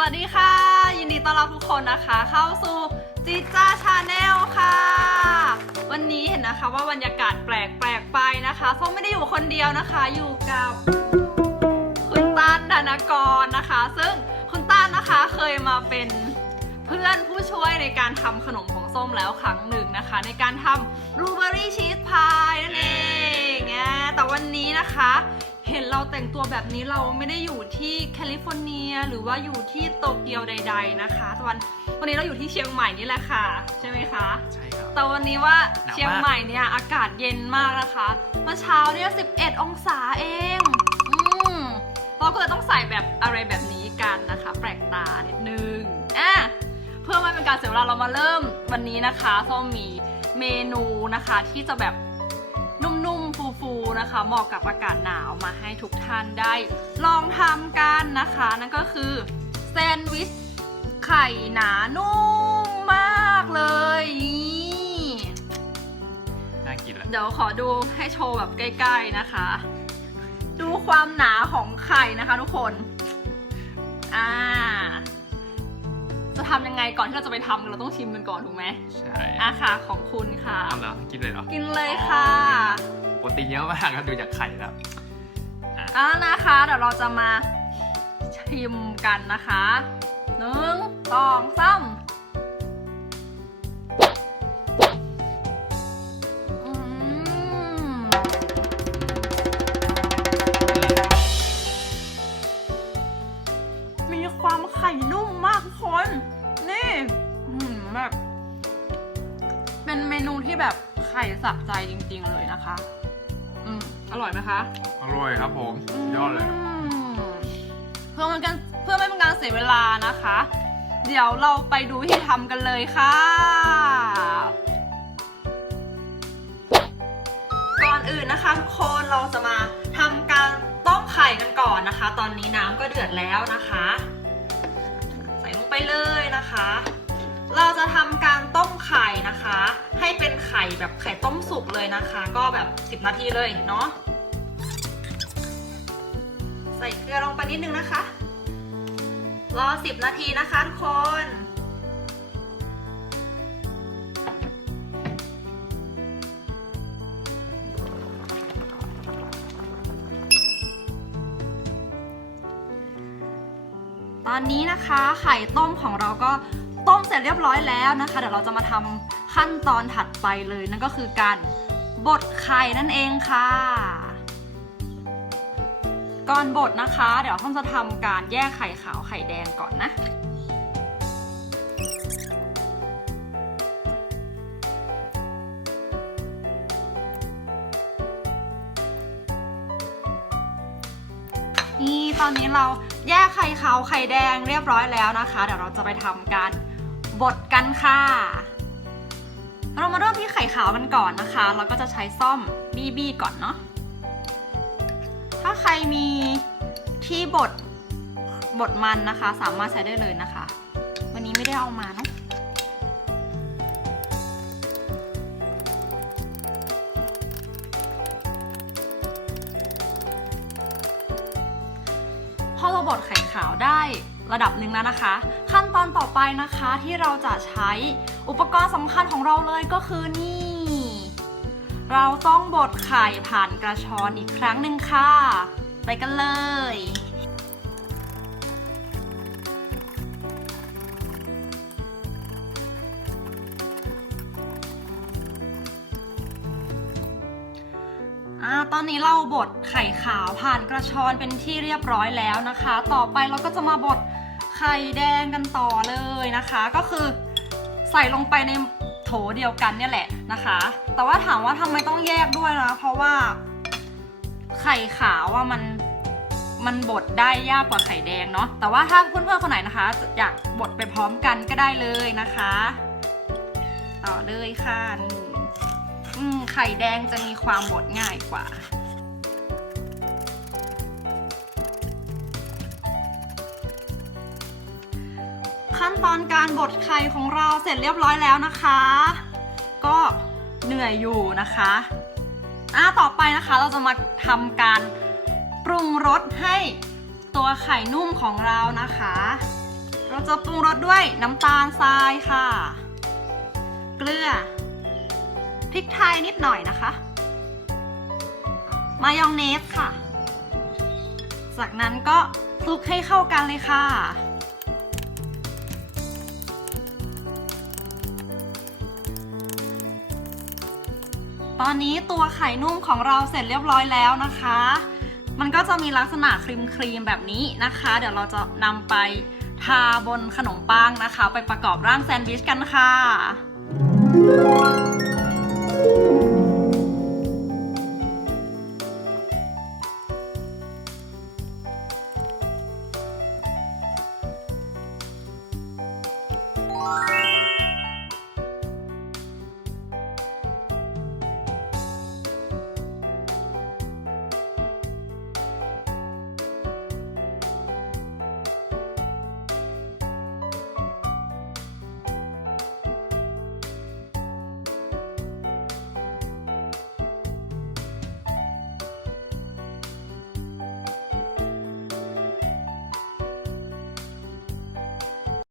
วัสดีค่ะ ยินดีต้อนรับทุกคนนะคะ เข้าสู่จิจ้าชาแนลค่ะ วันนี้เห็นนะคะว่าบรรยากาศแปลกแปลกๆไปนะคะส้มไม่ได้อยู่คนเดียวนะคะ อยู่กับคุณต้านดานากรนะคะ ซึ่งคุณต้านนะคะเคยมาเป็นเพื่อนผู้ช่วยในการทำขนมของส้มแล้วครั้งหนึ่งนะคะ ในการทำบลูเบอรี่ชีสพายนั่นเองอะแต่วันนี้นะคะ เห็นเราแต่งตัวแบบนี้เราไม่ได้อยู่ที่แคลิฟอร์เนีย หรือว่าอยู่ที่โตเกียวใด ๆนะคะแต่วันวันนี้เราอยู่ที่เชียงใหม่นี่แหละค่ะ ใช่ไหมคะ ใช่ครับ แต่วันนี้ว่าหนาวมากเชียงใหม่เนี่ยอากาศเย็นมากนะคะเมื่อเช้าเนี่ย11 องศาเองอืมเราก็เลยต้องใส่แบบอะไรแบบนี้กันนะคะ แปลกตานิดนึงอะเพื่อไม่เป็นการเสียเวลาเรามาเริ่มวันนี้นะคะส้มมีเมนูนะคะที่จะแบบนุ่มๆฟูๆ นะคะ เหมาะกับอากาศหนาวมาให้ทุกท่านได้ ลองทำกันนะคะ นั่นก็คือแซนด์วิชไข่หนานุ่มมากเลยนี่น่ากินแล้วเดี๋ยวขอดูให้โชว์แบบใกล้ ๆนะคะ ดูความหนาของไข่นะคะทุกคนอ่าจะทำยังไงก่อนที่เราจะไปทำเราต้องชิมกันก่อนถูกไหมใช่อะค่ะของคุณค่ะเอาเหรอกินเลยเหรอ กินเลยค่ะ โปรตีนเยอะมากครับดูจากไข่แล้วอะนะคะเดี๋ยวเราจะมาชิมกันนะคะหนึ่งสองสาม สะใจจริง ๆ เลยนะคะ อืมอร่อยไหมคะอร่อยครับผมยอดเลยมเพื่อมันกันเพื่อไม่เป็นการเสียเวลานะคะ เดี๋ยวเราไปดูวิธีทำกันเลยค่ะ ก่อนอื่นนะคะทุกคนเราจะมาทำการต้มไข่กันก่อนนะคะ ตอนนี้น้ำก็เดือดแล้วนะคะ ใส่ลงไปเลยนะคะ เราจะทำการต้มไข่นะคะ ให้เป็นไข่แบบไข่ต้มสุกเลยนะคะ ก็แบบ 10 นาทีเลยเนาะใส่เกลือลงไปนิดนึงนะคะ รอ 10 นาทีนะคะทุกคน ตอนนี้นะคะไข่ต้มของเราก็ต้มเสร็จเรียบร้อยแล้วนะคะ เดี๋ยวเราจะมาทำขั้นตอนถัดไปเลยนั่นก็คือการบดไข่นั่นเองค่ะ ก่อนบดนะคะ เดี๋ยวท่านจะทำการแยกไข่ขาวไข่แดงก่อนนะนี่ตอนนี้เรา แยกไข่ขาวไข่แดงเรียบร้อยแล้วนะคะ เดี๋ยวเราจะไปทำการบดกันค่ะ เรามาเริ่มที่ไข่ขาวกันก่อนนะคะ เราก็จะใช้ซ่อมบีบีก่อนเนาะ ถ้าใครมีที่บดบดมันนะคะ สามารถใช้ได้เลยนะคะ วันนี้ไม่ได้เอามาเนาะ บดไข่ขาวได้ระดับหนึ่งแล้วนะคะ ขั้นตอนต่อไปนะคะที่เราจะใช้อุปกรณ์สำคัญของเราเลยก็คือนี่ เราต้องบดไข่ผ่านกระชอนอีกครั้งหนึ่งค่ะ ไปกันเลย อ่าตอนนี้เราบดไข่ขาวผ่านกระชอนเป็นที่เรียบร้อยแล้วนะคะ ต่อไปเราก็จะมาบดไข่แดงกันต่อเลยนะคะ ก็คือใส่ลงไปในโถเดียวกันเนี่ยแหละนะคะ แต่ว่าถามว่าทำไมต้องแยกด้วยนะ เพราะว่า ไข่ขาวว่ามันมันบดได้ยากกว่าไข่แดงเนาะ แต่ว่าถ้าเพื่อนๆคนไหนนะคะ อยากบดไปพร้อมกันก็ได้เลยนะคะ ต่อเลยค่ะนี่ อืมไข่แดงจะมีความบดง่ายกว่า ขั้นตอนการบดไข่ของเราเสร็จเรียบร้อยแล้วนะคะ ก็เหนื่อยอยู่นะคะอะต่อไปนะคะเราจะมาทำการปรุงรสให้ตัวไข่นุ่มของเรานะคะ เราจะปรุงรสด้วยน้ำตาลทรายค่ะ เกลือ พริกไทยนิดหน่อยนะคะ มายองเนสค่ะ จากนั้นก็คลุกให้เข้ากันเลยค่ะ ตอนนี้ตัวไข่นุ่มของเราเสร็จเรียบร้อยแล้วนะคะ มันก็จะมีลักษณะครีมครีมๆแบบนี้นะคะ เดี๋ยวเราจะนำไปทาบนขนมปังนะคะ ไปประกอบร่างแซนด์วิชกันค่ะ Música